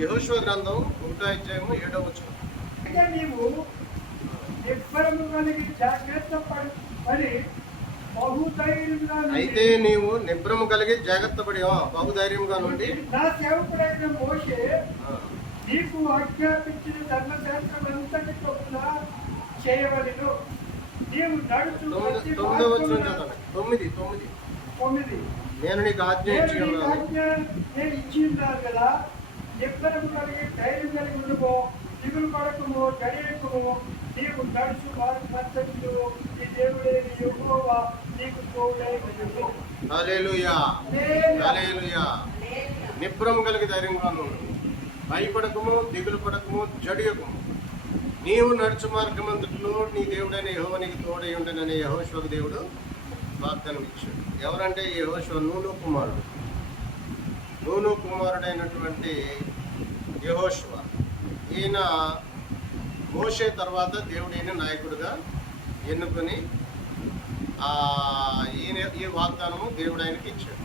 యెహోషువ గ్రంథం 1వ అధ్యాయము 7వ వచనం. అయితే నీవు నిబ్బరము కలిగి జాగ్రత్త పడి బహుధైర్యంగా అయితే నీవు నిబ్రము కలిగి జాగ్రత్త పడి బహుధైర్యంగా నుండి నా సేవకుడైన మోషే నీకు ఆజ్ఞాపించిన ధర్మశాస్త్రం అంతటి చొప్పున చేయవలెను. నీవు నడుచు ప్రతి 9వ వచనం మార్గమున చదవండి. 9 నేను నీకు ఆజ్ఞ నేను ఇచ్చిన్నాను కదా. నిబ్బరము కలిగి ధైర్యం కలిగి ఉండుకో, దిగులు పడకము, జడియకుము. నీవు నడుచు మార్గమంతటిలో నీ దేవుడైన యెహోవా నీకు తోడై ఉండును. హల్లెలూయా, హల్లెలూయా. నిబ్రము కలిగి ధైర్యంగా నుండు, భయపడకము, దిగులు పడకము, జడియకము. నీవు నడుచు మార్గమంతటిలో నీ దేవుడైన యెహోవా నీకు తోడై ఉండనని యెహోషువకు దేవుడు వాగ్దానం ఇచ్చాడు. ఎవరంటే యెహోషువ నూను కుమారుడు. నూను కుమారుడైనటువంటి యెహోషువ, ఈయన మోషే తర్వాత దేవుడు ఈయన నాయకుడిగా ఎన్నుకొని ఈ వాగ్దానము దేవుడు ఆయనకి ఇచ్చాడు.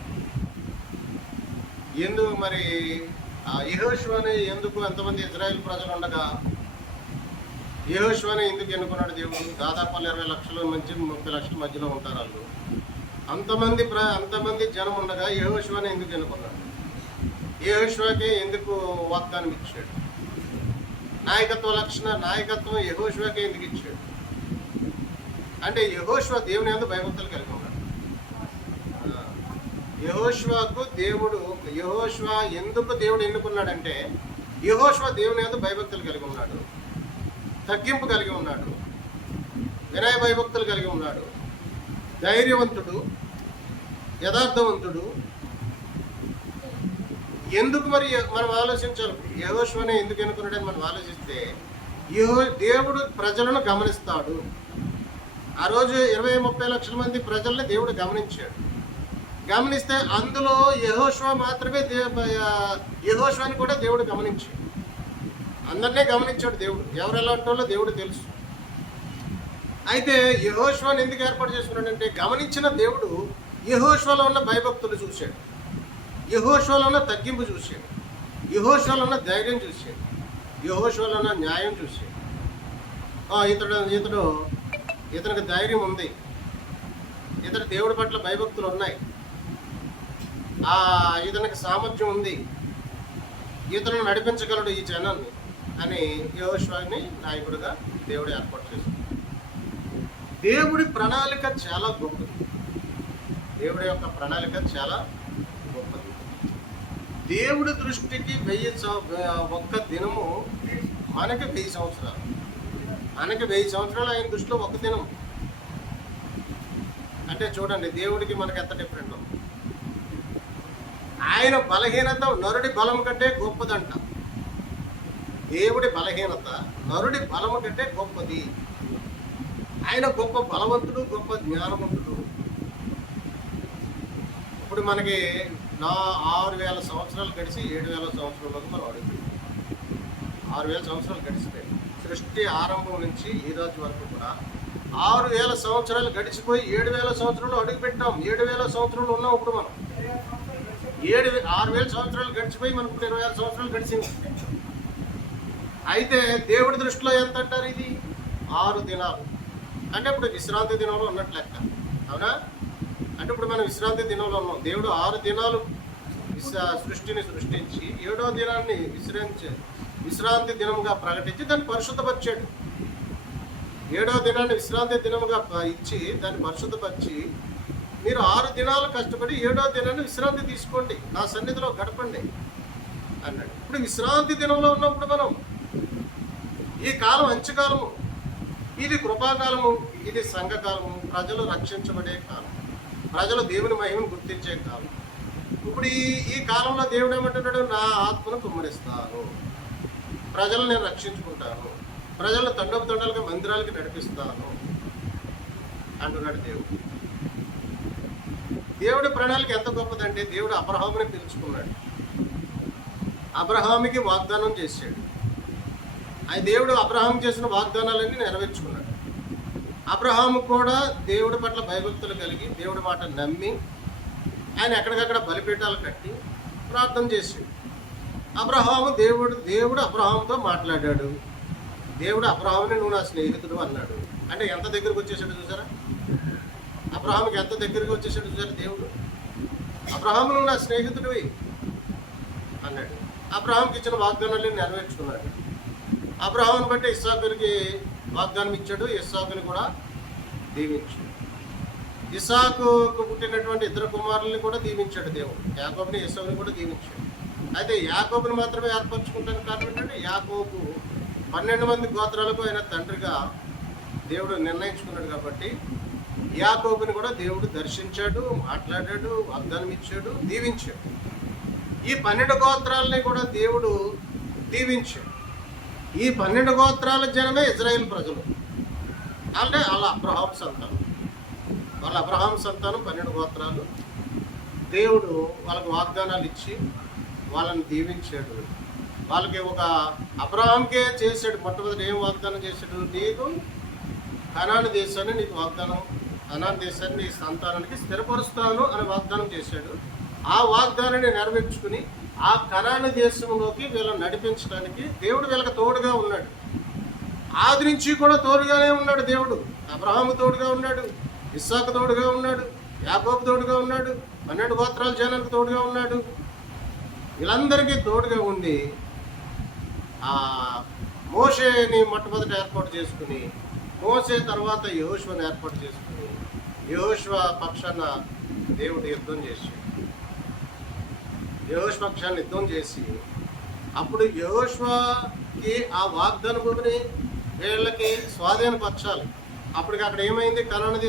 ఎందుకు మరి యెహోషువని ఎందుకు ఎంతమంది ఇజ్రాయెల్ ప్రజలు ఉండగా యెహోషువని ఎందుకు ఎన్నుకున్నాడు దేవుడు? దాదాపు 20 లక్షల నుంచి 30 లక్షల మధ్యలో ఉంటారు వాళ్ళు. అంతమంది జనం ఉండగా యెహోషువని ఎందుకు ఎన్నుకున్నాడు? యెహోషువకి ఎందుకు వాగ్దానం ఇచ్చాడు? నాయకత్వం యెహోషువకి ఎందుకు ఇచ్చాడు అంటే యెహోషువ దేవుని యందు భయభక్తులు కలిగి ఉన్నాడు. యెహోషువ ఎందుకు దేవుడు ఎన్నుకున్నాడంటే యెహోషువ దేవుని యందు భయభక్తులు కలిగి ఉన్నాడు, తగ్గింపు కలిగి ఉన్నాడు, వినయ భయభక్తులు కలిగి ఉన్నాడు, ధైర్యవంతుడు, యథార్థవంతుడు. ఎందుకు మరి మనం ఆలోచించాలి, యెహోషువని ఎందుకు ఎన్నుకున్నాడని మనం ఆలోచిస్తే దేవుడు ప్రజలను గమనిస్తాడు. ఆ రోజు 20-30 లక్షల మంది ప్రజల్ని దేవుడు గమనించాడు. గమనిస్తే అందులో యెహోషువ మాత్రమే యెహోషువని కూడా దేవుడు గమనించాడు. అందరినీ గమనించాడు దేవుడు. ఎవరు ఎలాంటి వాళ్ళో దేవుడు తెలుసు. అయితే యెహోషువని ఎందుకు ఏర్పాటు చేసుకున్నాడంటే గమనించిన దేవుడు యెహోషువలో ఉన్న భయభక్తులు చూశాడు, యెహోషువలో ఉన్న తగ్గింపు చూశాడు, యెహోషువలో ఉన్న ధైర్యం చూశాడు, యెహోషువలో ఉన్న న్యాయం చూశాడు. ఇతనికి ధైర్యం ఉంది, ఇతడు దేవుడి పట్ల భయభక్తులు ఉన్నాయి, ఇతనికి సామర్థ్యం ఉంది, ఇతను నడిపించగలడు ఈ జనాన్ని అని యెహోషువని నాయకుడిగా దేవుడు ఏర్పాటు చేశాడు. దేవుడి ప్రణాళిక చాలా గొప్పది. దేవుడి యొక్క ప్రణాళిక చాలా గొప్పది. దేవుడి దృష్టికి ఒక్క దినము మనకి 1000 సంవత్సరాలు. మనకి 1000 సంవత్సరాలు ఆయన దృష్టిలో ఒక దినం. అంటే చూడండి దేవుడికి మనకి ఎంత డిఫరెంట్ ఉంది. ఆయన బలహీనత నరుడి బలం కంటే గొప్పదంట. దేవుడి బలహీనత నరుడి బలము కంటే గొప్పది. ఆయన గొప్ప బలవంతుడు, గొప్ప జ్ఞానవంతుడు. ఇప్పుడు మనకి 6000 సంవత్సరాలు గడిచి 7000 సంవత్సరాలకు మనం అడుగుతాం. 6000 సంవత్సరాలు గడిచిపోయి సృష్టి ఆరంభం నుంచి ఈ రోజు వరకు కూడా 6000 సంవత్సరాలు గడిచిపోయి 7000 సంవత్సరాలు అడుగుపెట్టాం. 7000 సంవత్సరాలు ఉన్నాం ఇప్పుడు మనం. 6000 సంవత్సరాలు గడిచిపోయి మనకు 20,000 సంవత్సరాలు గడిచింది. అయితే దేవుడి దృష్టిలో ఎంత అంటారు? ఇది 6 దినాలు. అంటే ఇప్పుడు విశ్రాంతి దినంలో ఉన్నట్టు లెక్క, అవునా? అంటే ఇప్పుడు మనం విశ్రాంతి దినంలో ఉన్నాం. దేవుడు 6 దినాలు సృష్టిని సృష్టించి 7వ దినాన్ని విశ్రాంతి దినముగా ప్రకటించి దాన్ని పరిశుద్ధపరిచాడు. 7వ దినాన్ని విశ్రాంతి దినముగా ఇచ్చి దాన్ని పరిశుద్ధపరిచి మీరు 6 దినాలు కష్టపడి 7వ దినాన్ని విశ్రాంతి తీసుకోండి, నా సన్నిధిలో గడపండి అన్నాడు. ఇప్పుడు విశ్రాంతి దినంలో ఉన్నప్పుడు మనం ఈ కాలం అంచుకాలము, ఇది కృపాకాలము, ఇది సంఘకాలము, ప్రజలు రక్షించబడే కాలం, ప్రజలు దేవుని మహిమను గుర్తించే కాలం. ఇప్పుడు ఈ కాలంలో దేవుడు ఏమంటున్నాడు? నా ఆత్మను కుమ్మరిస్తాను, ప్రజలను నేను రక్షించుకుంటాను, ప్రజలను తండలుగా మందిరాలకి నడిపిస్తాను అంటున్నాడు దేవుడు. దేవుడి ప్రణాళిక ఎంత గొప్పదంటే దేవుడు అబ్రహాముని పిలుచుకున్నాడు, అబ్రహాముకి వాగ్దానం చేశాడు. ఆయన దేవుడు అబ్రహాం చేసిన వాగ్దానాలన్నీ నెరవేర్చుకున్నాడు. అబ్రహాము కూడా దేవుడి పట్ల భయభక్తులు కలిగి దేవుడి మాట నమ్మి ఆయన ఎక్కడికక్కడ బలిపీఠాలు కట్టి ప్రార్థన చేశాడు. దేవుడు అబ్రహాముతో మాట్లాడాడు. దేవుడు అబ్రహాముని నువ్వు నా స్నేహితుడు అన్నాడు. అంటే ఎంత దగ్గరకు వచ్చేసాడు చూసారా? అబ్రహాముకి ఎంత దగ్గరకు వచ్చేసాడు చూసారా దేవుడు? అబ్రహాము నువ్వు నా స్నేహితుడివి అన్నాడు. అబ్రహాంకి ఇచ్చిన వాగ్దానాన్ని నెరవేర్చుకున్నాడు. అబ్రహాముని బట్టి ఇస్సాకునికి వాగ్దానం ఇచ్చాడు. ఇస్సాకుని కూడా దీవించాడు. ఇస్సాకుకు పుట్టినటువంటి ఇద్దరు కుమారుల్ని కూడా దీవించాడు దేవుడు. యాకోబుని ఏసావుని కూడా దీవించాడు. అయితే యాకోబుని మాత్రమే ఏర్పరచుకుంటాను కారణం ఏంటంటే యాకోబు 12 మంది గోత్రాలకు ఆయన తండ్రిగా దేవుడు నిర్ణయించుకున్నాడు. కాబట్టి యాకోబుని కూడా దేవుడు దర్శించాడు, మాట్లాడాడు, వాగ్దానం ఇచ్చాడు, దీవించాడు. ఈ 12 గోత్రాలని కూడా దేవుడు దీవించాడు. ఈ 12 గోత్రాల జనమే ఇజ్రాయేల్ ప్రజలు. అంటే వాళ్ళ అబ్రహాం సంతానం 12 గోత్రాలు. దేవుడు వాళ్ళకి వాగ్దానాలు ఇచ్చి వాళ్ళని దీవించాడు. వాళ్ళకి ఒక అబ్రహాంకే చేశాడు. మొట్టమొదటి ఏం వాగ్దానం చేశాడు? నీకు కనాను దేశాన్ని నీకు వాగ్దానం, కనాను దేశాన్ని నీ సంతానానికి స్థిరపరుస్తాను అని వాగ్దానం చేశాడు. ఆ వాగ్దానాన్ని నెరవేర్చుకుని ఆ కనాను దేశంలోకి వీళ్ళని నడిపించడానికి దేవుడు వీళ్ళకి తోడుగా ఉన్నాడు. ఆది నుంచి కూడా తోడుగానే ఉన్నాడు దేవుడు. అబ్రహాము తోడుగా ఉన్నాడు, ఇస్సాకు తోడుగా ఉన్నాడు, యాకోబు తోడుగా ఉన్నాడు, 12 గోత్రాల జనానికి తోడుగా ఉన్నాడు. వీళ్ళందరికీ తోడుగా ఉండి ఆ మోషేని మొట్టమొదట ఏర్పాటు చేసుకుని, మోషే తర్వాత యెహోషువని ఏర్పాటు చేసుకుని, యెహోషువ పక్షాన దేవుడు యుద్ధం చేసి అప్పుడు యెహోషువకి ఆ వాగ్దాన భూమిని వీళ్ళకి స్వాధీనపరచాలి. అప్పటికి అక్కడ ఏమైంది? కనాను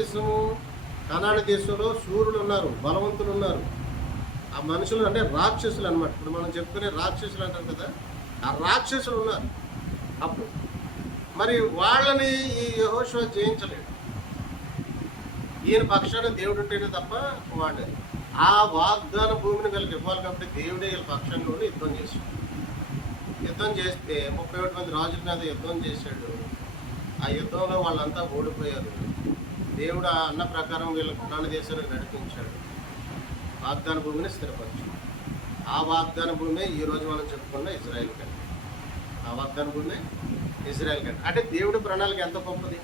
దేశంలో శూరులు ఉన్నారు, బలవంతులు ఉన్నారు. ఆ మనుషులు అంటే రాక్షసులు అన్నమాట. ఇప్పుడు మనం చెప్పుకునే రాక్షసులు అంటారు కదా, ఆ రాక్షసులు ఉన్నారు. అప్పుడు మరి వాళ్ళని ఈ యెహోషువ జయించలేడు. ఈయన పక్షాన దేవుడు ఉంటేనే తప్ప వాడు ఆ వాగ్దాన భూమిని వీళ్ళకి ఇవ్వాలి. కాబట్టి దేవుడే వీళ్ళ పక్షంగా ఉండి యుద్ధం చేస్తే 31 మంది రాజుల మీద యుద్ధం చేశాడు. ఆ యుద్ధంలో వాళ్ళంతా ఓడిపోయారు. దేవుడు అన్న ప్రకారం వీళ్ళ కనాను దేశానికి నడిపించాడు. వాగ్దాన భూమిని స్థిరపరచాడు. ఆ వాగ్దాన భూమి ఈరోజు మనం చెప్పుకున్న ఇజ్రాయెల్ కంట్రీ. ఆ వాగ్దాన భూమి ఇజ్రాయెల్ కంట్రీ. అంటే దేవుడి ప్రణాళిక ఎంత గొప్పది.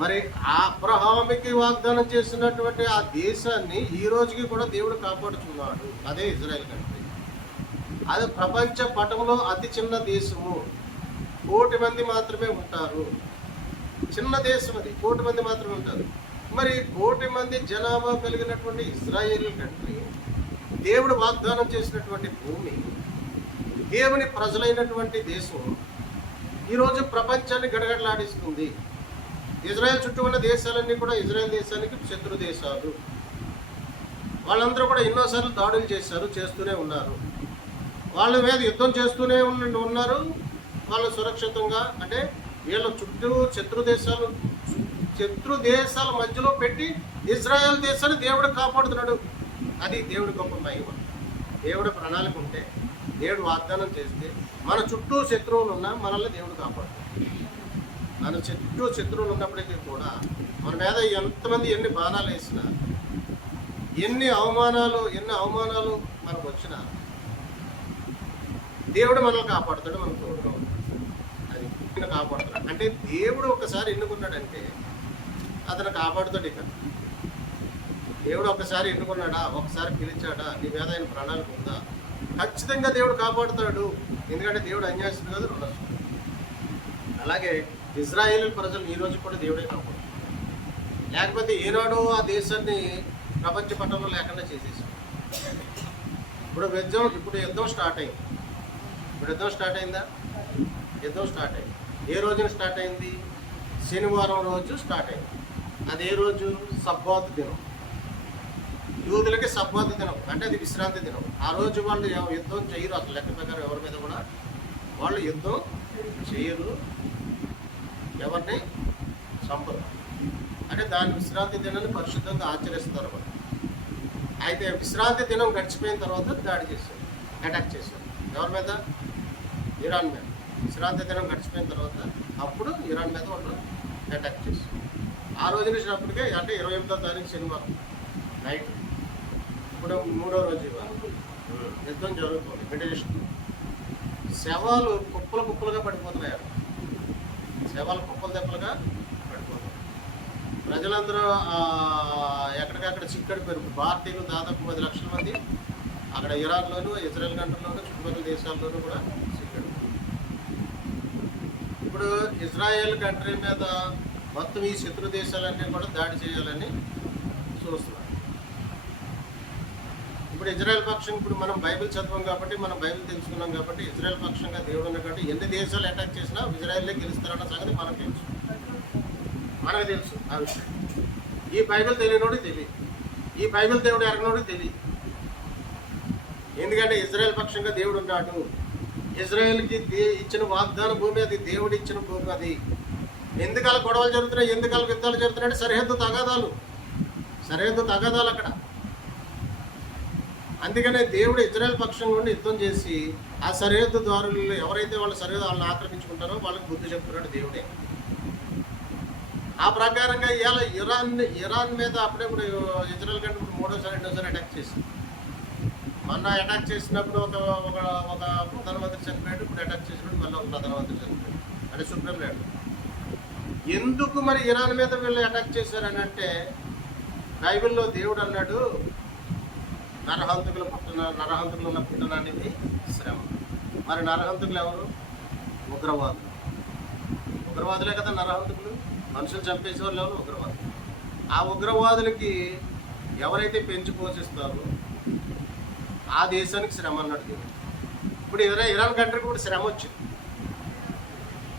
మరి ఆ అబ్రహాముకి వాగ్దానం చేసినటువంటి ఆ దేశాన్ని ఈ రోజుకి కూడా దేవుడు కాపాడుతున్నాడు. అదే ఇజ్రాయెల్ కంట్రీ. అది ప్రపంచ పటంలో అతి చిన్న దేశము. 1 కోటి మంది మాత్రమే ఉంటారు. చిన్న దేశం అది. 1 కోటి మంది మాత్రమే ఉంటారు. మరి 1 కోటి మంది జనాభా కలిగినటువంటి ఇజ్రాయేల్ కంట్రీ, దేవుడు వాగ్దానం చేసినటువంటి భూమి, దేవుని ప్రజలైనటువంటి దేశం ఈరోజు ప్రపంచాన్ని గడగడలాడిస్తుంది. ఇజ్రాయెల్ చుట్టూ ఉన్న దేశాలన్నీ కూడా ఇజ్రాయెల్ దేశానికి శత్రు దేశాలు. వాళ్ళందరూ కూడా ఎన్నోసార్లు దాడులు చేస్తూనే ఉన్నారు. వాళ్ళ మీద యుద్ధం చేస్తూనే ఉన్నారు. వాళ్ళు సురక్షితంగా, అంటే వీళ్ళ చుట్టూ శత్రు దేశాల మధ్యలో పెట్టి ఇజ్రాయెల్ దేశాన్ని దేవుడు కాపాడుతున్నాడు. అది దేవుడి గొప్ప మహిమ. దేవుడి ప్రణాళిక ఉంటే, దేవుడు వాగ్దానం చేస్తే, మన చుట్టూ శత్రువులు ఉన్నా మనల్ని దేవుడు కాపాడుతాడు. మన చుట్టూ శత్రువులు ఉన్నప్పటికీ కూడా మన మీద ఎంతమంది ఎన్ని బాణాలు వేసినా, ఎన్ని అవమానాలు మనకు వచ్చినా దేవుడు మనల్ని కాపాడుతాడు. మనకు తోడుగా ఉంటాడు. అది కాపాడుతాడు. అంటే దేవుడు ఒకసారి ఎన్నుకున్నాడంటే అతను కాపాడుతాడు. ఇక దేవుడు ఒకసారి ఎన్నుకున్నాడా, ఒకసారి పిలిచాడా, నీ మీద ఆయన ప్రణాళిక ఉందా, ఖచ్చితంగా దేవుడు కాపాడుతాడు. ఎందుకంటే దేవుడు అన్యాయస్తుడు కాదు, రుణస్తుడు. అలాగే ఇజ్రాయేల్ ప్రజలు ఈ రోజు కూడా దేవుడే కాపాడుతాడు. లేకపోతే ఏనాడో ఆ దేశాన్ని ప్రపంచ పట్టణంలో లేకుండా చేసేసాడు. ఇప్పుడు యుద్ధం స్టార్ట్ అయింది. యుద్ధం స్టార్ట్ అయిందా? యుద్ధం స్టార్ట్ అయింది. ఏ రోజున స్టార్ట్ అయింది? శనివారం రోజు స్టార్ట్ అయింది. అదే రోజు సబ్బాతు దినం. యూదులకి సబ్బాతు దినం అంటే అది విశ్రాంతి దినం. ఆ రోజు వాళ్ళు యుద్ధం చేయరు. అసలు లెక్క ప్రకారం ఎవరి మీద కూడా వాళ్ళు యుద్ధం చేయరు, ఎవరిని చంపరు. అంటే దాని విశ్రాంతి దినాన్ని పరిశుద్ధంగా ఆచరిస్తారు వాళ్ళు. అయితే విశ్రాంతి దినం గడిచిపోయిన తర్వాత దాడి చేశారు, అటాక్ చేశారు. ఎవరి మీద? ఇరాన్ మీద. విశ్రాంతి దినం గడిచిపోయిన తర్వాత అప్పుడు ఇరాన్ మీద వాళ్ళు అటాక్ చేశారు. ఆ రోజు నుంచినప్పటికే, అంటే 28వ తారీఖు శనివారం నైట్, ఇప్పుడు 3వ రోజు యుద్ధం జరుగుతుంది. మిడిల్ ఈస్ట్ శవాలు కుప్పలుగా పడిపోతున్నాయి. శవాలు దెబ్బలుగా పడిపోతున్నాయి. ప్రజలందరూ ఎక్కడికక్కడ చిక్కడిపోయారు. భారతీయులు దాదాపు 10 లక్షల మంది అక్కడ ఇరాన్లోను, ఇజ్రాయెల్ కంట్రీలోను, చుట్టుపక్కల దేశాల్లోనూ కూడా చిక్కడిపోయారు. ఇప్పుడు ఇజ్రాయెల్ కంట్రీ మీద మొత్తం ఈ శత్రు దేశాలన్నీ కూడా దాడి చేయాలని చూస్తున్నారు. ఇప్పుడు ఇజ్రాయెల్ పక్షం, ఇప్పుడు మనం బైబిల్ చదవం కాబట్టి, మనం బైబిల్ తెలుసుకున్నాం కాబట్టి, ఇజ్రాయెల్ పక్షంగా దేవుడు ఉన్న కాబట్టి ఎన్ని దేశాలు అటాక్ చేసినా ఇజ్రాయెల్లే గెలుస్తారన్న సంగతి మనకు తెలుసు. ఆ విషయం ఈ బైబిల్ తెలియనోడు తెలియదు, ఈ బైబిల్ దేవుడు ఎరగనోడు తెలియదు. ఎందుకంటే ఇజ్రాయెల్ పక్షంగా దేవుడు ఉన్నాడు. ఇజ్రాయెల్కి ఇచ్చిన వాగ్దాన భూమి అది, దేవుడు ఇచ్చిన భూమి అది. ఎందుకలా గొడవలు జరుగుతున్నాయి, ఎందుకలా యుద్ధాలు జరుగుతున్నాయంటే సరిహద్దు తగాదాలు అక్కడ. అందుకనే దేవుడు ఇజ్రాయెల్ పక్షం నుండి యుద్ధం చేసి ఆ సరిహద్దు దారులు ఎవరైతే వాళ్ళ సరిహద్దు వాళ్ళని ఆక్రమించుకుంటారో వాళ్ళకి బుద్ధి చెప్తున్నాడు దేవుడే. ఆ ప్రకారంగా ఇవాళ ఇరాన్ మీద అప్పుడప్పుడు ఇజ్రాయెల్ కంటే రెండోసారి అటాక్ చేసింది. మొన్న అటాక్ చేసినప్పుడు ఒక ప్రధానమంత్రి చనిపోయాడు, ఇప్పుడు అటాక్ చేసినప్పుడు మళ్ళీ ఒక ప్రధానమంత్రి చనిపోయాడు, అంటే సుప్రీం లీడర్. ఎందుకు మరి ఇరాన్ మీద వీళ్ళు అటాక్ చేశారని అంటే, బైబిల్లో దేవుడు అన్నాడు, నరహంతకులు ఉన్న పుట్టనానికి శ్రమ. మరి నరహంతకులు ఎవరు? ఉగ్రవాదులే కదా నరహంతకులు. మనుషులు చంపేసే వాళ్ళు ఎవరు? ఉగ్రవాదులు. ఆ ఉగ్రవాదులకి ఎవరైతే పెంచి పోషిస్తారో ఆ దేశానికి శ్రమ అన్నాడు దేవుడు. ఇప్పుడు ఇరాన్ కంట్రీకి కూడా శ్రమ వచ్చింది.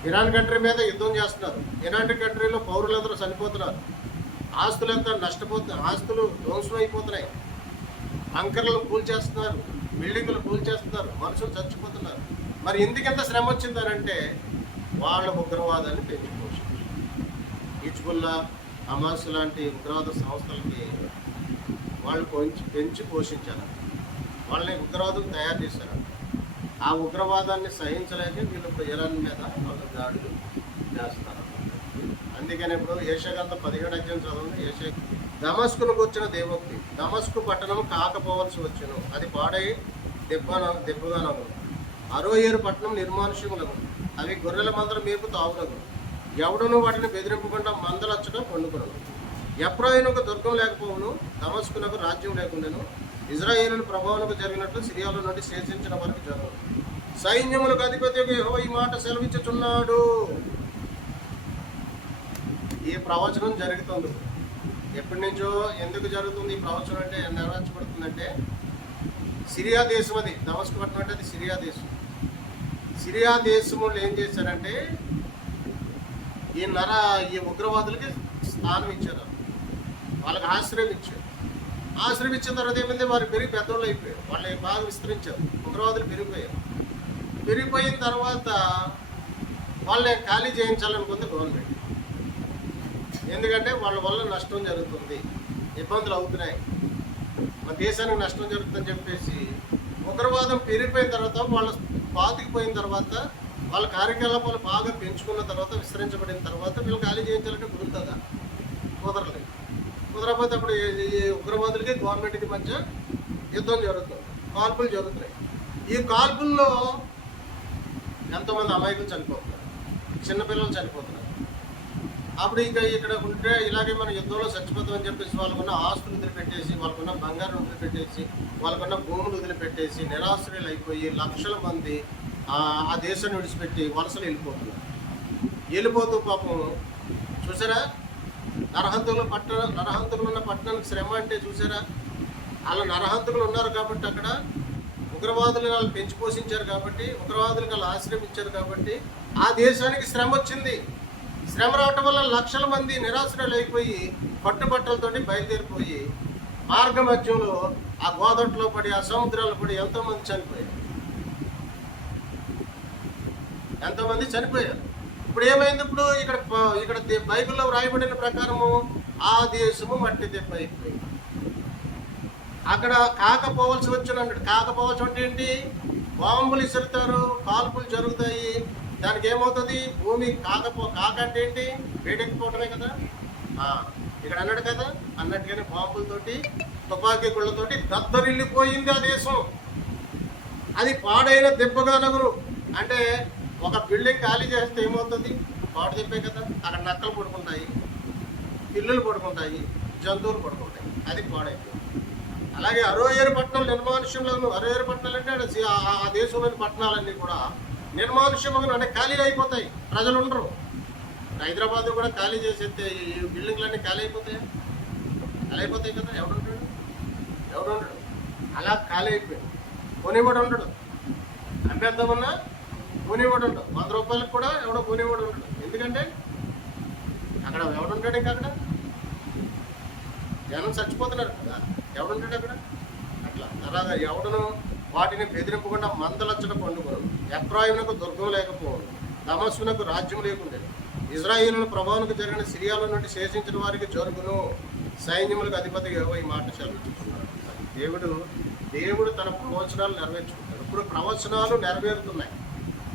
ఇరాన్ కంట్రీ మీద యుద్ధం చేస్తున్నారు. ఇరాన్ కంట్రీలో పౌరులందరూ చనిపోతున్నారు, ఆస్తులంతా ఆస్తులు ధ్వంసం అయిపోతున్నాయి, బంకర్లను కూల్చేస్తున్నారు, బిల్డింగులు కూల్చేస్తున్నారు, మనుషులు చచ్చిపోతున్నారు. మరి ఎందుకంత శ్రమ వచ్చిందనంటే వాళ్ళ ఉగ్రవాదాన్ని పెంచి పోషించారు. హిజ్బుల్లా, హమాస్ లాంటి ఉగ్రవాద సంస్థలకి వాళ్ళు పెంచి పోషించారు. వాళ్ళని ఉగ్రవాదులు తయారు చేశారు. ఆ ఉగ్రవాదాన్ని సహించలేక వీళ్ళు ఇప్పుడు ఇరాన్ మీద వాళ్ళు దాడులు చేస్తారు. అందుకని ఇప్పుడు యెషయా 17 అధ్యాయం చదవండి. యెషయా దమస్కును కూర్చున్న దేవోక్తి. దమస్కు పట్టణం కాకపోవలసి వచ్చును, అది పాడై దెబ్బగానగు. అరోయేరు పట్టణం నిర్మానుష్యములకు, అవి గొర్రెల మందల మేపు తావునగు. ఎవడును వాటిని బెదిరింపకుండా మందలచ్చట పండుకునను. ఎఫ్రాయిమునకు దుర్గం లేకపోవును, దమస్కునకు రాజ్యం లేకుండాను. ఇజ్రాయేలు ప్రభావంకు జరిగినట్లు సిరియాలో నుండి శేషించిన వరకు జరగదు. సైన్యములకు అధిపతి యెహోవా ఈ మాట సెలవిచ్చుచున్నాడు. ఈ ప్రవచనం జరుగుతుంది. ఎప్పటి నుంచో ఎందుకు జరుగుతుంది ఈ ప్రవచనం అంటే, నెరవేర్చబడుతుందంటే, సిరియా దేశం అది, దమస్కు పట్టణం అంటే అది సిరియా దేశం. సిరియా దేశంలో ఏం చేశారంటే ఈ ఉగ్రవాదులకి స్థానం ఇచ్చారు, వాళ్ళకి ఆశ్రయం ఇచ్చారు. ఆశ్రయం ఇచ్చిన తర్వాత ఏమైంది, వారు పెరిగి పెద్దోళ్ళు అయిపోయారు, వాళ్ళని బాగా విస్తరించారు, ఉగ్రవాదులు పెరిగిపోయారు. పెరిగిపోయిన తర్వాత వాళ్ళని ఖాళీ చేయించాలనుకుంది గవర్నమెంట్. ఎందుకంటే వాళ్ళ వల్ల నష్టం జరుగుతుంది, ఇబ్బందులు అవుతున్నాయి, మన దేశానికి నష్టం జరుగుతుందని చెప్పేసి ఉగ్రవాదం పెరిగిపోయిన తర్వాత, వాళ్ళు పాతికిపోయిన తర్వాత, వాళ్ళ కార్యకలాపాలు బాగా పెంచుకున్న తర్వాత, విస్తరించబడిన తర్వాత వీళ్ళు ఖాళీ చేయించాలంటే కుదురుతుందా? కుదరలేదు. కుదరకపోతే అప్పుడు ఈ ఉగ్రవాదులకి గవర్నమెంట్కి మధ్య యుద్ధం జరుగుతుంది, కాల్పులు జరుగుతున్నాయి. ఈ కాల్పుల్లో ఎంతోమంది అమాయకులు చనిపోతున్నారు, చిన్నపిల్లలు చనిపోతున్నారు. అప్పుడు ఇక్కడ ఉంటే ఇలాగే మన యుద్ధంలో చచ్చిపోతామని చెప్పేసి వాళ్ళకున్న ఆస్తులు వదిలిపెట్టేసి, వాళ్ళకున్న బంగారం వదిలిపెట్టేసి, వాళ్ళకున్న భూములు వదిలిపెట్టేసి నిరాశ్రయులు అయిపోయి లక్షల మంది ఆ దేశాన్ని విడిచిపెట్టి వలసలు వెళ్ళిపోతూ పాపం చూసారా, నరహంతకులు ఉన్న పట్టణానికి శ్రమ అంటే చూసారా. వాళ్ళ నరహంతకులు ఉన్నారు కాబట్టి, అక్కడ ఉగ్రవాదులు వాళ్ళు పెంచి పోషించారు కాబట్టి, ఉగ్రవాదులకు వాళ్ళు ఆశ్రయించారు కాబట్టి ఆ దేశానికి శ్రమ వచ్చింది. శ్రమ రావటం వల్ల లక్షల మంది నిరాశ్రయులు అయిపోయి పట్టుబట్టలతోటి బయలుదేరిపోయి మార్గ మధ్యంలో ఆ గోదట్లో పడి, ఆ సముద్రాల్లో పడి ఎంతోమంది చనిపోయారు. ఇప్పుడు ఏమైంది, ఇప్పుడు ఇక్కడ బైబిల్లో వ్రాయబడిన ప్రకారము ఆ దేశము మట్టి దెబ్బ అయిపోయింది. అక్కడ కాకపోవలసి వచ్చిన అన్నాడు. కాకపోవలసి అంటే ఏంటి? బాంబులు ఇసురుతారు, కాల్పులు జరుగుతాయి, దానికి ఏమవుతుంది? భూమి కాక అంటే ఏంటి? వేడెక్కిపోవటమే కదా. ఇక్కడ అన్నాడు కదా, అన్నట్టుగానే బాంబులతోటి, తుపాకీ గుళ్ళతోటి దద్దరిల్లిపోయింది ఆ దేశం. అది పాడైన దెబ్బగా నగరు, అంటే ఒక బిల్డింగ్ ఖాళీ చేస్తే ఏమవుతుంది? పాడు చెప్పే కదా, అక్కడ నక్కలు పడుకుంటాయి, పిల్లులు పడుకుంటాయి, జంతువులు పడుకుంటాయి, అది పాడైపోయింది. అలాగే అరోయేరు పట్టణాలు నిర్మానుష్యంలో, అరోయేరు పట్టణాలు అంటే ఆ దేశంలోని పట్టణాలన్నీ కూడా నిర్మానుష్యంగా అంటే ఖాళీ అయిపోతాయి, ప్రజలు ఉండరు. హైదరాబాద్ కూడా ఖాళీ చేసేస్తే ఈ బిల్డింగ్లన్నీ ఖాళీ అయిపోతాయి కదా, ఎవడుంటాడు? అలా ఖాళీ అయిపోయింది. కొనేవాడు ఉండడు, అభ్యర్థమన్నా కొనేవాడు ఉండడు, 100 రూపాయలకు కూడా ఎవడో కొనేవాడు ఉండడు. ఎందుకంటే అక్కడ ఎవడుంటాడు? ఇంకా అక్కడ జనం చచ్చిపోతున్నారు కదా, ఎవడుంటాడు అక్కడ? అట్లా తర్వాత ఎవడను వాటిని బెదిరింపకుండా మందలచ్చట పండుకోను, ఎఫ్రాయిమునకు దుర్గం లేకపోవడం, దమస్కునకు రాజ్యం లేకుండేది, ఇజ్రాయేలును ప్రభావానికి జరిగిన సిరియాలో నుండి శేషించిన వారికి జరుగును, సైన్యములకు అధిపతి యెహోవా ఈ మాట సెలవిస్తున్నాడు. దేవుడు తన ప్రవచనాలు నెరవేర్చుకుంటాడు. ఇప్పుడు ప్రవచనాలు నెరవేరుతున్నాయి,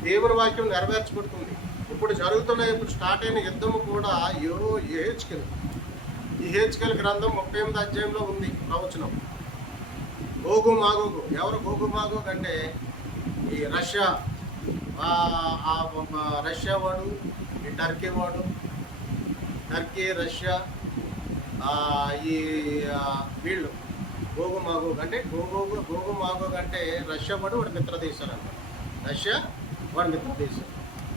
దేవుని వాక్యం నెరవేర్చబడుతుంది. ఇప్పుడు జరుగుతున్నాయి. ఇప్పుడు స్టార్ట్ అయిన యుద్ధము కూడా యెహెజ్కేలు గ్రంథం 38వ అధ్యాయంలో ఉంది ప్రవచనం. గోగు మాగోగు. ఎవరు గోగు మాగోగు అంటే ఈ రష్యా వాడు, ఈ టర్కీ రష్యా, ఈ వీళ్ళు గోగు మాగోగు అంటే గోగు మాగోగు అంటే రష్యా వాడి మిత్ర దేశాలు అన్నమాట. రష్యా వాడి మిత్ర దేశం.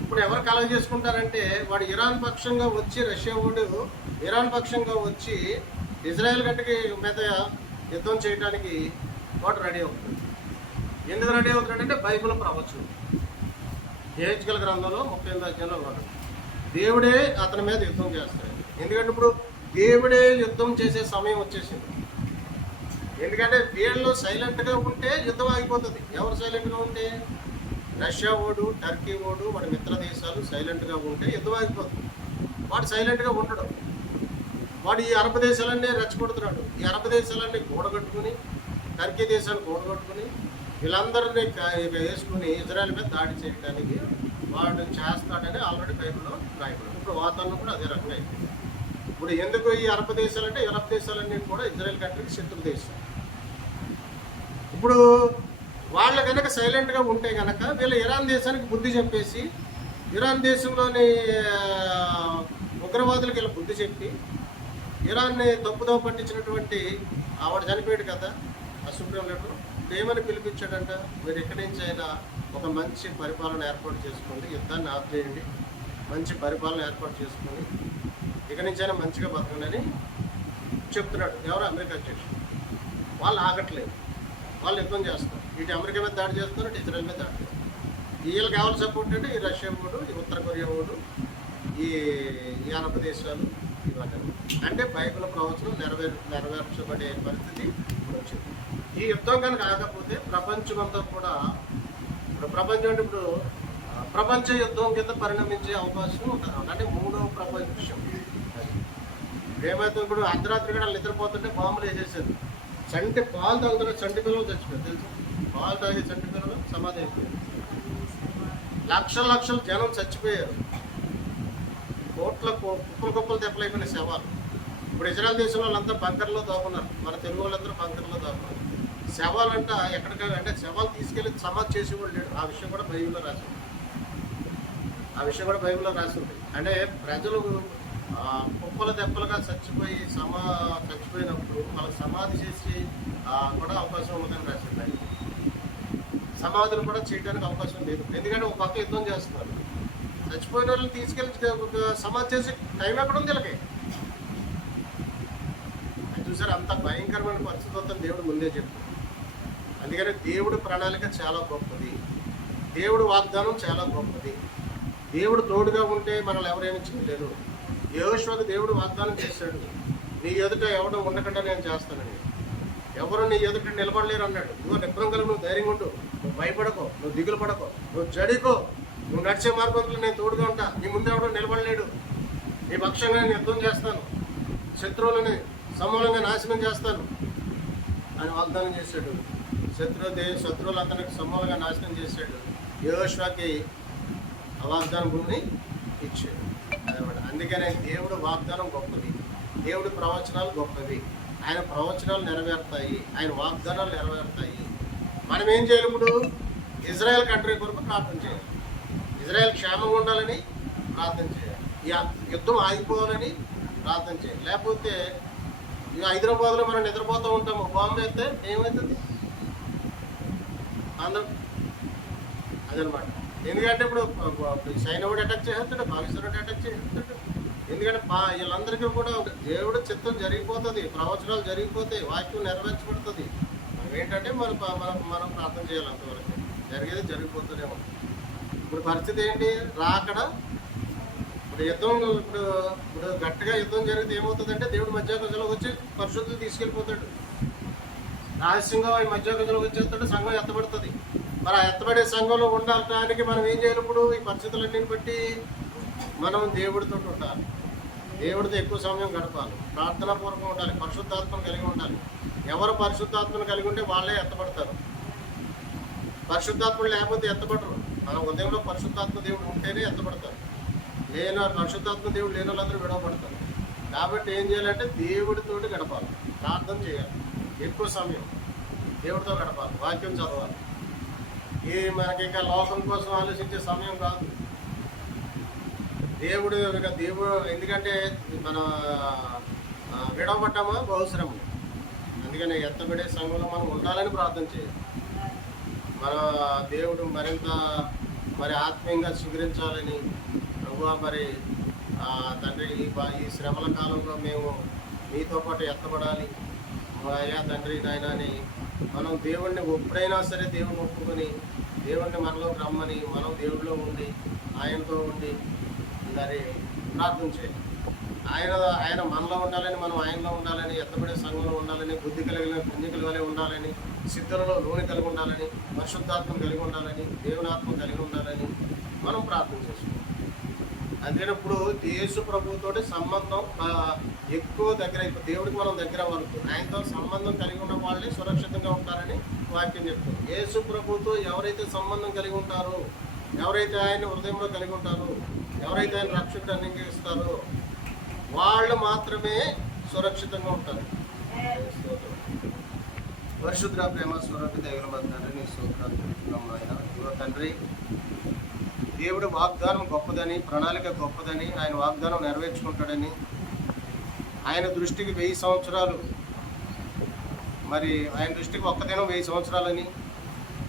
ఇప్పుడు ఎవరు కలగ చేసుకుంటారంటే వాడు ఇరాన్ పక్షంగా వచ్చి, రష్యా వాడు ఇరాన్ పక్షంగా వచ్చి ఇజ్రాయెల్ గంటకి మీద యుద్ధం చేయడానికి వాడు రెడీ అవుతుంది. ఎందుకు రెడీ అవుతాడంటే బైబిల్ ప్రవచనం. యెహెజ్కేలు గ్రంథంలో 38వ అధ్యాయంలో వాడు దేవుడే అతని మీద యుద్ధం చేస్తాడు. ఎందుకంటే ఇప్పుడు దేవుడే యుద్ధం చేసే సమయం వచ్చేసింది. ఎందుకంటే వీళ్ళు సైలెంట్గా ఉంటే యుద్ధం ఆగిపోతుంది. ఎవరు సైలెంట్గా ఉంటే? రష్యా ఓడు, టర్కీ ఓడు, వాడి మిత్ర దేశాలు సైలెంట్గా ఉంటే యుద్ధం ఆగిపోతుంది. వాడు సైలెంట్గా ఉండడం. వాడు ఈ అరబ్ దేశాలన్నీ రెచ్చగొడుతున్నాడు. ఈ అరబ్ దేశాలన్నీ కూడగట్టుకుని, టర్కీ దేశాన్ని కూడగట్టుకుని, వీళ్ళందరినీ వేసుకుని ఇజ్రాయెల్ మీద దాడి చేయడానికి వాడు చేస్తాడని ఆల్రెడీ బైబిల్లో రాయబడింది. ఇప్పుడు వాతావరణం కూడా అదే రకంగా అయిపోయింది. ఇప్పుడు ఎందుకు ఈ అరబ్ దేశాలంటే యూరప్ దేశాలన్నీ కూడా ఇజ్రాయెల్ కంట్రీకి శత్రు దేశాలు. ఇప్పుడు వాళ్ళు కనుక సైలెంట్గా ఉంటే కనుక వీళ్ళు ఇరాన్ దేశానికి బుద్ధి చెప్పేసి, ఇరాన్ దేశంలోని ఉగ్రవాదులకు వీళ్ళు బుద్ధి చెప్పి, ఇరాన్ని తప్పుదోవ పట్టించినటువంటి ఆవిడ చనిపోయాడు కదా ఆ సుప్రీం లీడర్, ఏమని పిలిపించాడంట? మీరు ఎక్కడి నుంచి అయినా ఒక మంచి పరిపాలన ఏర్పాటు చేసుకోండి, యుద్ధాన్ని ఆపేయండి, మంచి పరిపాలన ఏర్పాటు చేసుకొని ఇక్కడి నుంచైనా మంచిగా బతకండి అని చెప్తున్నాడు. ఎవరు? అమెరికా అధ్యక్షుడు. వాళ్ళు ఆగట్లేదు, వాళ్ళు యుద్ధం చేస్తారు. ఇటు అమెరికా మీద దాడి చేస్తున్నారు, ఇటు ఇజ్రాయెల్ మీద దాడి చేస్తారు. వీళ్ళకి కావాలి సపోర్ట్ అంటే ఈ రష్యా ఓడు, ఈ ఉత్తర కొరియా ఓడు, ఈ అరబ్ దేశాలు, ఇవన్నీ. అంటే బైబిల్ ప్రవచనం నెరవేర్చబడే పరిస్థితి వచ్చింది. ఈ యుద్ధం కనుక ఆగకపోతే ప్రపంచం అంతా కూడా, ఇప్పుడు ప్రపంచం అంటే ఇప్పుడు ప్రపంచ యుద్ధం కింద పరిణమించే అవకాశం ఉంటుంది. అంటే 3వ ప్రపంచం. ఏమైతే ఇప్పుడు అర్ధరాత్రి కూడా నిద్రపోతుంటే బాంబులు వేసేసారు. చంటి పాలు తాగుతున్న చంటి పిల్లలు చచ్చిపోయారు తెలుసు. పాలు తాగే చంటి పిల్లలు సమాధి అయిపోయారు. లక్షల జనం చచ్చిపోయారు. కుప్పలు తెప్పలైపోయిన శవాలు. ఇప్పుడు ఇజ్రాయెల్ దేశంలో వాళ్ళంతా బంకర్లో దాక్కున్నారు. మన తెలుగు వాళ్ళందరూ బంకర్లో దాక్కున్నారు. శవాలంట ఎక్కడికైనా అంటే శవాలు తీసుకెళ్ళి సమాధి చేసేవాళ్ళు లేడు. ఆ విషయం కూడా బైబిల్లో రాసి ఉంది. అంటే ప్రజలు కుప్పల తెప్పలుగా చచ్చిపోయినప్పుడు వాళ్ళకి సమాధి చేసి కూడా అవకాశం ఉండదని రాసింది. సమాధులు కూడా చేయడానికి అవకాశం లేదు. ఎందుకంటే ఒక పక్క యుద్ధం చేస్తున్నారు. చచ్చిపోయిన వాళ్ళని తీసుకెళ్ళి సమాధి చేసి టైం ఎక్కడ ఉంది వీళ్ళకి? చూసారు, అంత భయంకరమైన పరిస్థితి వద్దని దేవుడు ముందే చెప్పాడు. అందుకని దేవుడు ప్రణాళిక చాలా గొప్పది, దేవుడు వాగ్దానం చాలా గొప్పది. దేవుడు తోడుగా ఉంటే మనల్ని ఎవరేమీ చేయలేరు. యెహోషువకు దేవుడు వాగ్దానం చేశాడు, నీ ఎదుట ఎవడో ఉండకుండా నేను చేస్తానని. ఎవరు నీ ఎదుట నిలబడలేరు అన్నాడు. నువ్వు నిబ్రంగా నువ్వు ధైర్యంగా ఉండు, నువ్వు భయపడకో, నువ్వు దిగులు పడకో, నువ్వు జడికో, నువ్వు నడిచే మార్గంలో నేను తోడుగా ఉంటా. నీ ముందు ఎవడో నిలబడలేడు. నీ పక్షంగా నేను యుద్ధం చేస్తాను, శత్రువులని సమూలంగా నాశనం చేస్తాను అని వాగ్దానం చేశాడు. శత్రువులు అతనికి సమూలంగా నాశనం చేశాడు. యెహోషువకి ఆ వాగ్దానం భూమిని ఇచ్చాడు అన్నమాట. అందుకనే దేవుడు వాగ్దానం గొప్పది, దేవుడి ప్రవచనాలు గొప్పవి. ఆయన ప్రవచనాలు నెరవేరుతాయి, ఆయన వాగ్దానాలు నెరవేరుతాయి. మనం ఏం చేయాలి? ఇప్పుడు ఇజ్రాయెల్ కంట్రీ కొరకు ప్రార్థన చేయాలి. ఇజ్రాయెల్ క్షేమంగా ఉండాలని ప్రార్థన చేయాలి. ఈ యుద్ధం ఆగిపోవాలని ప్రార్థన చేయాలి. లేకపోతే ఇక హైదరాబాద్లో మనం నిద్రపోతూ ఉంటాము, బాంబు అయితే ఏమవుతుంది అందరం అదనమాట. ఎందుకంటే ఇప్పుడు చైనా కూడా అటాక్ చేస్తాడు, పాకిస్తాన్ కూడా అటాక్ చేస్తాడు. ఎందుకంటే వీళ్ళందరికీ కూడా దేవుడు చిత్తం జరిగిపోతుంది, ప్రవచనాలు జరిగిపోతాయి, వాక్యం నెరవేర్చబడుతుంది. మనం ఏంటంటే మనం ప్రార్థన చేయాలి. అంతవరకు జరిగేది జరిగిపోతుందేమో. ఇప్పుడు పరిస్థితి ఏంటి? రాకడ ఇప్పుడు యుద్ధం ఇప్పుడు గట్టిగా యుద్ధం జరిగితే ఏమవుతుందంటే దేవుడు మధ్యాకాశంలోకి వచ్చి పరిశుద్ధులు తీసుకెళ్ళిపోతాడు. రహస్యంగా ఈ మధ్యాకాశంలోకి వచ్చేస్తాడు, సంఘం ఎత్తబడుతుంది. మరి ఆ ఎత్తబడే సంఘంలో ఉండటానికి మనం ఏం చేయాలి? ఇప్పుడు ఈ పరిస్థితులన్నింటిని బట్టి మనం దేవుడితో ఉండాలి, దేవుడితో ఎక్కువ సమయం గడపాలి, ప్రార్థనాపూర్వకంగా ఉండాలి, పరిశుద్ధాత్మను కలిగి ఉండాలి. ఎవరు పరిశుద్ధాత్మను కలిగి ఉంటే వాళ్ళే ఎత్తబడతారు. పరిశుద్ధాత్మలు లేకపోతే ఎత్తబడరు. మన ఉదయంలో పరిశుద్ధాత్మ దేవుడు ఉంటేనే ఎత్తబడతారు. పరిశుద్ధాత్మ దేవుడు లేని వాళ్ళందరూ విడవబడతారు. కాబట్టి ఏం చేయాలంటే దేవుడితోటి గడపాలి, ప్రార్థన చేయాలి, ఎక్కువ సమయం దేవుడితో గడపాలి, వాక్యం చదవాలి. మనకి ఇంకా లోకం కోసం ఆలోచించే సమయం కాదు. దేవుడు ఎందుకంటే మన విడవబడ్డామా బహుశ్రమం. అందుకని ఎత్తబడే సంఘంలో మనం ఉండాలని ప్రార్థన చేయాలి. మన దేవుడు మరింత ఆత్మీయంగా స్వీకరించాలని మరి తండ్రి ఈ శ్రమల కాలంలో మేము మీతో పాటు ఎత్తబడాలి అయ్యా తండ్రి నాయన అని మనం దేవుణ్ణి ఎప్పుడైనా సరే దేవుణ్ణి ఒప్పుకొని దేవుణ్ణి మనలోకి రమ్మని మనం దేవుడిలో ఉండి ఆయనతో ఉండి మరి ప్రార్థన చేయాలి. ఆయన మనలో ఉండాలని, మనం ఆయనలో ఉండాలని, ఎత్తబడే సంఘంలో ఉండాలని, బుద్ధి కలిగిన పుణ్యకుల వలె ఉండాలని, సిద్ధులలో నూనె కలిగి ఉండాలని, పరిశుద్ధాత్మను కలిగి ఉండాలని, దేవునాత్మ కలిగి ఉండాలని మనం ప్రార్థన చేసుకోవాలి. అందుకనప్పుడు యేసు ప్రభువుతో సంబంధం ఎక్కువ దగ్గర అయిపోతుంది. దేవుడికి మనం దగ్గర వరకు ఆయనతో సంబంధం కలిగి ఉన్న వాళ్ళే సురక్షితంగా ఉంటారని వాక్యం చెప్తుంది. యేసు ప్రభువుతో ఎవరైతే సంబంధం కలిగి ఉంటారో, ఎవరైతే ఆయన హృదయంలో కలిగి ఉంటారో, ఎవరైతే ఆయన రక్షకుడు అంగీకరిస్తారో వాళ్ళు మాత్రమే సురక్షితంగా ఉంటారు. పరిశుద్ధ ప్రేమ స్వరూపి దైవ తండ్రి నీ స్తోత్రాలు చెప్తున్నాం ఆయన. ఇదిగో తండ్రి, దేవుడి వాగ్దానం గొప్పదని, ప్రణాళిక గొప్పదని, ఆయన వాగ్దానం నెరవేర్చుకుంటాడని, ఆయన దృష్టికి 1000 సంవత్సరాలు, మరి ఆయన దృష్టికి ఒక్క దినం 1000 సంవత్సరాలని,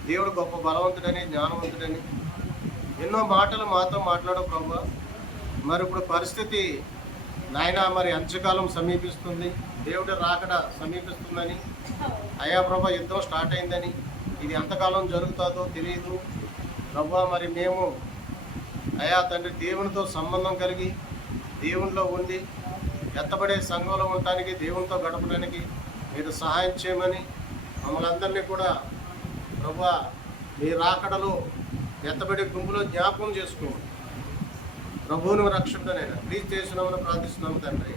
దేవుడు గొప్ప బలవంతుడని, జ్ఞానవంతుడని ఎన్నో మాటలు మాతో మాట్లాడవు ప్రభు. మరి ఇప్పుడు పరిస్థితి నాయన మరి అంత్యకాలం సమీపిస్తుంది, దేవుడి రాకడ సమీపిస్తుందని, అయ్యా ప్రభా యుద్ధం స్టార్ట్ అయిందని, ఇది ఎంతకాలం జరుగుతుందో తెలియదు ప్రభా. మరి మేము అయ్యా తండ్రి దేవునితో సంబంధం కలిగి దేవునిలో ఉండి ఎత్తబడే సంఘంలో ఉండటానికి, దేవునితో గడపడానికి మీరు సహాయం చేయమని మమ్మల్ని అందరినీ కూడా ప్రభా మీ రాకడలో ఎత్తబడే గుంపులో జ్ఞాపకం చేసుకోండి. ప్రభువును రక్షకుడనైనా ప్లీజ్ చేస్తున్నామని ప్రార్థిస్తున్నాము తండ్రి.